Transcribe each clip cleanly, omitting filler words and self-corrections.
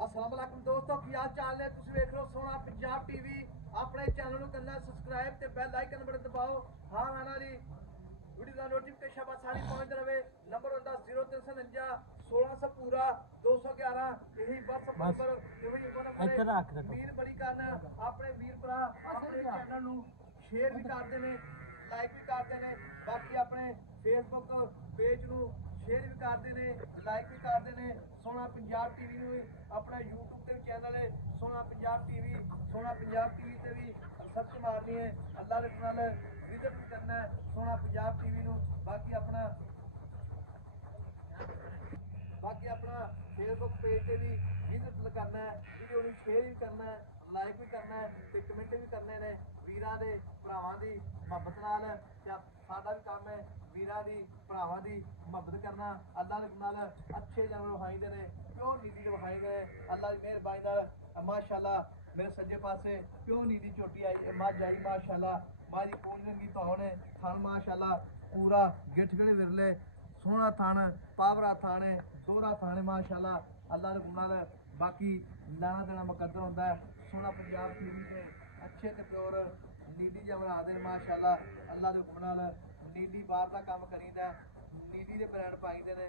अस्सलाम वालेकुम दोस्तों, की हाल चाल ने? तुम देख रहे हो सोना पंजाब टीवी। अपने चैनल करना सब्सक्राइब ते बेल आइकन बटन दबाओ। हाँ आना जी वीडियो का नोटिफिकेशन बस सारी पहुंच रहे। नंबर होता 0349 1600 पूरा 211। यही WhatsApp नंबर वीर बड़ी करना अपने वीर भरा अपने चैनल ਨੂੰ शेयर भी करते हैं, लाइक भी करते हैं। बाकी अपने फेसबुक पेज ਨੂੰ शेयर भी करते हैं, लाइक भी करते हैं। सोना पंजाब टीवी ਨੂੰ अपना यूट्यूब ਤੇ चैनल है सोना पंजाब टीवी। सोना पंजाब टीवी ਤੇ भी सर्च मारनी है, अल्लाह के नाल विजिट भी करना है सोना पंजाब टीवी ਨੂੰ। बाकी अपना फेसबुक पेज से भी विजिट करना है, वीडियो ਨੂੰ शेयर भी करना है, लाइक भी करना है ते कमेंट भी करने ने। ਵੀਰਾਂ ਦੇ ਭਰਾਵਾਂ ਦੀ ਮੁਹੱਬਤ ਨਾਲ ਤੇ ਸਾਡਾ ਵੀ ਕੰਮ ਹੈ ਵੀਰਾਂ ਦੀ ਭਰਾਵਾਂ ਦੀ ਮੁਹੱਬਤ ਕਰਨਾ। ਅੱਲਾਹ ਦੇ ਨਾਲ ਅੱਛੇ ਜਾਨਵਰ ਵਿਖਾਈਦੇ ਨੇ, ਪਿਓਰ ਨੀਲੀ ਦੇ ਵਿਖਾਏ ਗਏ ਅੱਲਾਹ ਦੀ ਮਿਹਰਬਾਨੀ ਨਾਲ। ਮਾਸ਼ਾਅੱਲਾ ਮੇਰੇ ਸੱਜੇ ਪਾਸੇ ਪਿਓਰ ਨੀਲੀ ਝੋਟੀ ਆਈ ਮੱਝ ਆਈ ਮਾਸ਼ਾਅੱਲਾ। ਮਾਂ ਦੀ ਪੂਰੀ ਰੰਗੀ ਧੌਣ ਹੈ, ਥਣ ਮਾਸ਼ਾਅੱਲਾ ਪੂਰਾ ਗਿੱਠ ਗੜੇ ਵਿਰਲੇ ਸੋਹਣਾ ਥਣ ਪਾਵਰਾ ਥਣ ਹੈ, ਦੋਹਰਾ ਥਣ ਹੈ ਮਾਸ਼ਾਅੱਲਾ ਅੱਲਾਹ ਦੇ ਨਾਲ। ਬਾਕੀ ਲੈਣਾ ਦੇਣਾ ਮੁਕੱਦਰ ਹੁੰਦਾ ਹੈ सोना पंजाब टीवी से अच्छे ते प्योर नीली जमर आते हैं माशाअल्लाह अल्लाह के हुक्म नाल। नीली बाहर का काम करीदा, नीली के ब्रांड पाईदे ने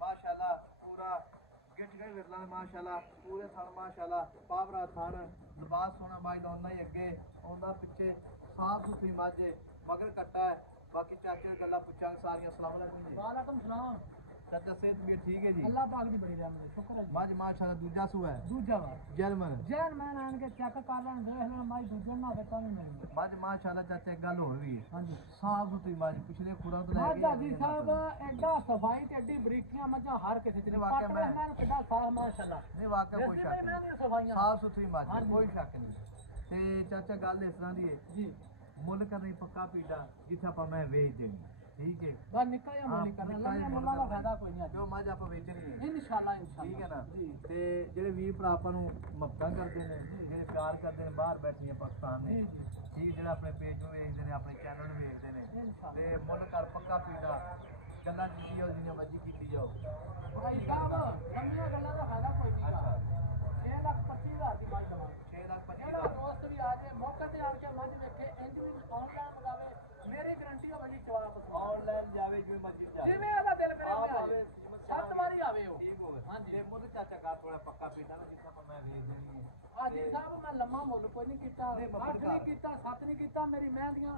माशाअल्लाह। पूरा गिट गए विरला माशाअल्लाह, पूरे थन माशाअल्लाह पावरा थन लिबास सोना मज का उन्ना ही अगे उन्ना पिछे साफ सुथरी मझ मगर कट्टा है। बाकी चाचे गल्लां पुछांगे सारियां। अस्सलाम वालेकुम। वालेकुम सलाम। चाचा सेहत भी ठीक है जी? अल्लाह पाक दी बड़ी रहमत है, शुक्र है जी। मज माशाअल्लाह दूजा सू है? दूजा बार जर्मन जर्मन आन के चेक कर लें देख लें माई दूजे ना होवे तां मिलनी मज माशाअल्लाह। चाचा एक गल होर भी है, हां जी साफ सुथरी मज पिछले खुरा तो मज जी साहब एडा सफाई ते एडी बरीकियां मजा हर किसी च नहीं। वाकई मैं किड्डा साफ माशाअल्लाह। नहीं वाकई कोई शक नहीं, सफाइयां साफ सुथरी मज कोई शक नहीं। ते चाचा गल इस तरह दी है जी मुल करनी पक्का पीड़ा जिथे आप मैं वेच देनी ठीक है बस निक्का या मोली करना लंबे मुल्ला दा फायदा कोई नहीं। जो मज आप वेचनी है इंशाल्लाह ठीक है ना। जी ते जेडे वीर भरा आपां नू मुहब्बतां करदे ने, जेडे प्यार करदे ने बाहर बैठियां पाकिस्तान ने जी जी ठीक, जेडे अपने पेज नू वेखदे ने अपने चैनल नू वेखदे ने इंशाल्लाह ते मुल कर पक्का पीड़ा गल्लां कीती जाओ जिन्नियां मर्जी कीती जाओ। भाई साहब लंबियां गल्लां दा फायदा कोई नहीं। अच्छा 6,25,000 दी माई दवा 6,25,000 ਜਿਹੜਾ ਦੋਸਤ ਵੀ ਆ ਜਾਏ ਮੌਕੇ ਤੇ ਆਣ ਕੇ ਮੱਝ ਵੇਖੇ ਇੰਜ ਵੀ ਆਨਲਾਈਨ ਮੰਗਾਵੇ ਮੇਰੀ ਗਾਰੰਟੀ ਹੋ ਬੜੀ ਜਵਾਬ ऑनलाइन जावे जो मर्जी जावे ਜਿਵੇਂ ਉਹਦਾ ਦਿਲ ਕਰੇ आप ਉਵੇਂ ਆ आवे ਜਾਏ। 7 ਵਾਰੀ ਆਵੇ ਉਹ ठीक हो गए। हाँ जी। ते मुझे चाचा का थोड़ा पक्का पीड़ा ना जितना मैं भेज देनी है। ਹਾਜੀ ਸਾਹਿਬ ਮੈਂ ਲੰਮਾ ਮੁੱਲ ਕੋਈ ਨਹੀਂ ਕੀਤਾ, ਨਹੀਂ, 8 ਮੱਝ ਨਹੀਂ ਕੀਤਾ, 7 ਨਹੀਂ ਕੀਤਾ। ਮੇਰੀ ਮਹਿੰਦੀਆਂ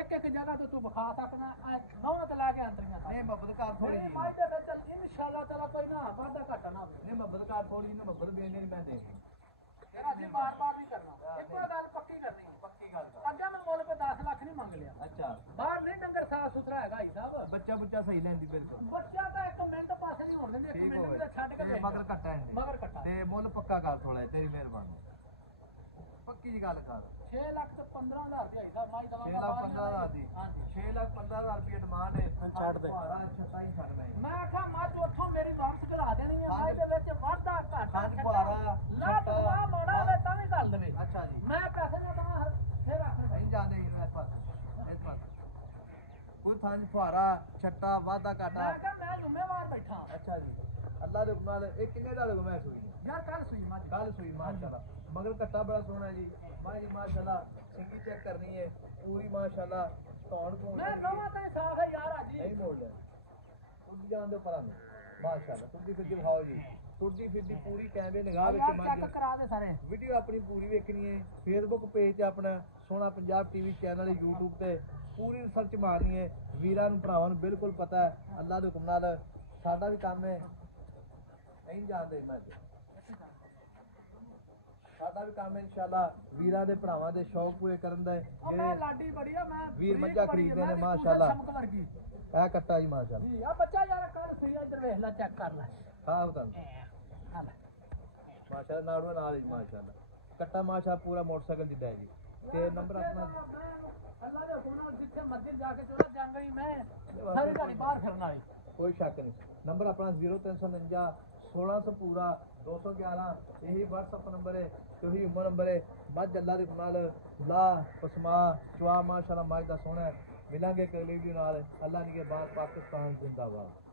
ਇੱਕ ਇੱਕ ਜਗ੍ਹਾ ਤੋਂ ਤੂੰ ਵਿਖਾ ਸਕਣਾ, ਨੌਂ ਤੇ ਲਾ ਕੇ ਅੰਦਰੀਆਂ नहीं मोहब्बत कर थोड़ी ਮੇਰੀ जी, ਮਾਈ ਦੇ ਵਿੱਚ ਇਨਸ਼ਾਅੱਲਾ ਤਾਲਾ ਕੋਈ ਨਾ ਵਾਧਾ ਘਾਟਾ ਨਾ ਹੋਵੇ। नहीं मोहब्बत कर थोड़ी ना मोहब्बत भेज देनी मैं दे ਫਿਰ ਅਸੀਂ ਬਾਰ-ਬਾਰ ਨਹੀਂ ਕਰਨਾ, ਇੱਕੋ ਗੱਲ ਪੱਕੀ ਕਰਨੀ ਹੈ। पक्की गल कर। ਅੱਗੇ ਮੈਂ ਮੁੱਲ ਕੋਈ 10 ਲੱਖ ਨਹੀਂ ਮੰਗ ਲਿਆ, अच्छा ਬਾਹਰ ਨਹੀਂ ਡੰਗਰ ਸਾਫ ਸੁਥਰਾ ਹੈਗਾ ਹੀ ਸਾਹਿਬ। बच्चा बुच्चा सही लेंदी बिल्कुल ਬੱਚਾ ਤਾਂ ਇੱਕ ਮਿੰਟ ਪਾਸੇ ਨਹੀਂ ਹੋਣ ਦਿੰਦੇ, ਇੱਕ ठीक ਮਿੰਟ हो ਵੀ गए। ਛੱਡ ਕੇ ते ਦੇਖ मगर कट्टा है ਮਗਰ ਕੱਟਾ ते मुल पक्का कर थोड़ा तेरी मेहरबानी पक्की जी गल कर। 6 ਲੱਖ ਤੇ 15,000 ਰੁਪਏ ਹੀ ਸਾਹਿਬ ਮਾਈ ਦਵਾ 6,15,000 दी ਹਾਂਜੀ 6,15,000 रुपये डिमांड है। ਛੱਡ ਦੇ। छत्ता ही छड़ मैं ਮੈਂ ਆਖਾਂ ਮੱਝ ਉੱਥੋਂ ਮੇਰੀ ਵਾਪਸ ਕਰਾ ਦੇਣੀ ਹੈ। ਮਾਈ ਦੇ ਵਿੱਚ ਵਾਧਾ ਘਾਟਾ ਪੰਜ ਭਾਰਾ, ਲੱਖ ਛੱਟਾ। ਦਾ ਮੋੜਾ ਹੋਵੇ ਤਾਂ ਵੀ ਗੱਲ ਦੇਵੇ। अच्छा जी ਮੈਂ ਪੈਸੇ ਨਾ ਦਵਾਂ ਫਿਰ ਆਖਰ नहीं जाने इस पास कोई थान फुहारा छट्टा वादा काटा। ਮੈਂ ਕਿਹਾ ਮੈਂ ਜ਼ਿੰਮੇਵਾਰ ਬੈਠਾ। अच्छा जी अल्लाह दे नाल एक किन्ने दा मैं सुई ਯਾਰ ਕੱਲ ਸੂਈ ਮੱਝ कल सुई माशाल्लाह मगर कट्टा बड़ा सोहना है जी भाई माशाल्लाह सिंगी चेक करनी है पूरी माशाल्लाह तौण को ਮੈਂ ਨਵਾਂ ਤਾਂ ਸਾਫ ਹੈ ਯਾਰ ਹਾਜੀ। नहीं मोड़ ले तुझ जान दे परा माशाल्लाह तुझी फिर दिखाओ जी तुझी फिर पूरी कैमरे निगाह ਯਾਰ विच ਚੈੱਕ मज ਕਰਾ ਦੇ ਸਾਰੇ। वीडियो अपनी पूरी वेखनी है फेसबुक पेज ते अपना सोना पंजाब टीवी चैनल यूट्यूब ते पूरी रिसर्च मारनी है। वीरां नूं भरावां नूं बिल्कुल पता है अल्लाह दे हुक्म नाल साडा भी काम है नहीं जानदे मैं साडा भी काम है इंशाल्लाह वीरां दे भरावां दे शौक पूरे करन दे ਉਹ ਮੈਂ जेड़े ਲਾਡੀ ਬੜੀ ਆ ਮੈਂ ਵੀਰ ਬਰੀਕ ਮੱਝਾਂ ਬੜੀ ਆ, ਖਰੀਦਦੇ ਨੇ, ਮੈਂ ਵੀ ਮਾਸ਼ਾਅੱਲਾ। ਚਮਕ ਵਰਗੀ ए कट्टा जी माशाल्लाह ਜੀ ਆ ਬੱਚਾ ਯਾਰ ਕੱਲ ਸੂਈ ਇੱਧਰ ਵੇਖ ਲੈ ਚੈੱਕ ਕਰ ਲੈ। हां बतान ਹਾਂ ਲੈ माशाल्लाह नाड़ू नाल जी माशाल्लाह कट्टा माशाल्लाह पूरा मोटरसाइकिल जिद्दा है जी ते नंबर अपना ਅੱਲਾ ਦੇ ਹੁਕਮ ਨਾਲ ਜਿੱਥੇ ਮਸਜਿਦ ਜਾ ਕੇ ਚੋਲਾ ਜਾਂਗਾ ਹੀ मैं ਸਾਰੀ ਘੜੀ ਬਾਹਰ ਫਿਰਨ ਵਾਲੀ। कोई शक नहीं। नंबर अपना 0349 1600 पूरा 211 यही व्हाट्सअप नंबर है, यही उमर नंबर है। मझ अल्लाह दे नाल ला पसमा चवा माशाल्लाह मझ दा सोहना है। मिलांगे अगली वीडियो नाल। अल्लाह दी के बाद पाकिस्तान जिंदाबाद।